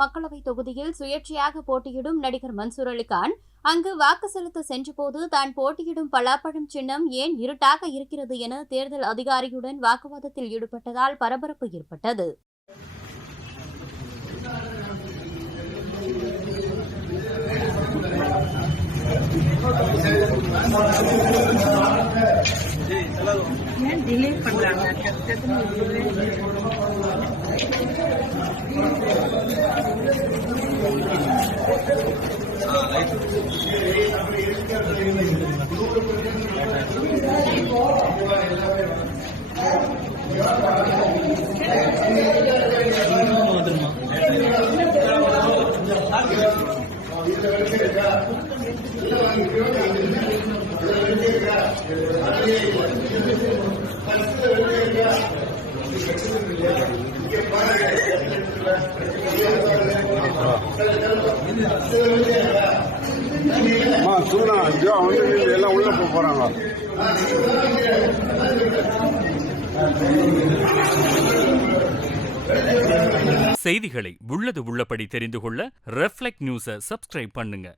மக்களவை தொகுதியில் சுயேட்சையாக போட்டியிடும் நடிகர் மன்சூர் அலிகான் அங்கு வாக்கு செலுத்த சென்றபோது தான் போட்டியிடும் பலாப்பழம் சின்னம் ஏன் இருட்டாக இருக்கிறது என தேர்தல் அதிகாரியுடன் வாக்குவாதத்தில் ஈடுபட்டதால் பரபரப்பு ஏற்பட்டது. செய்திகளை உள்ளது உள்ளபடி தெரிந்து கொள்ள ரெஃப்ளெக்ட் நியூஸை சப்ஸ்கிரைப் பண்ணுங்க.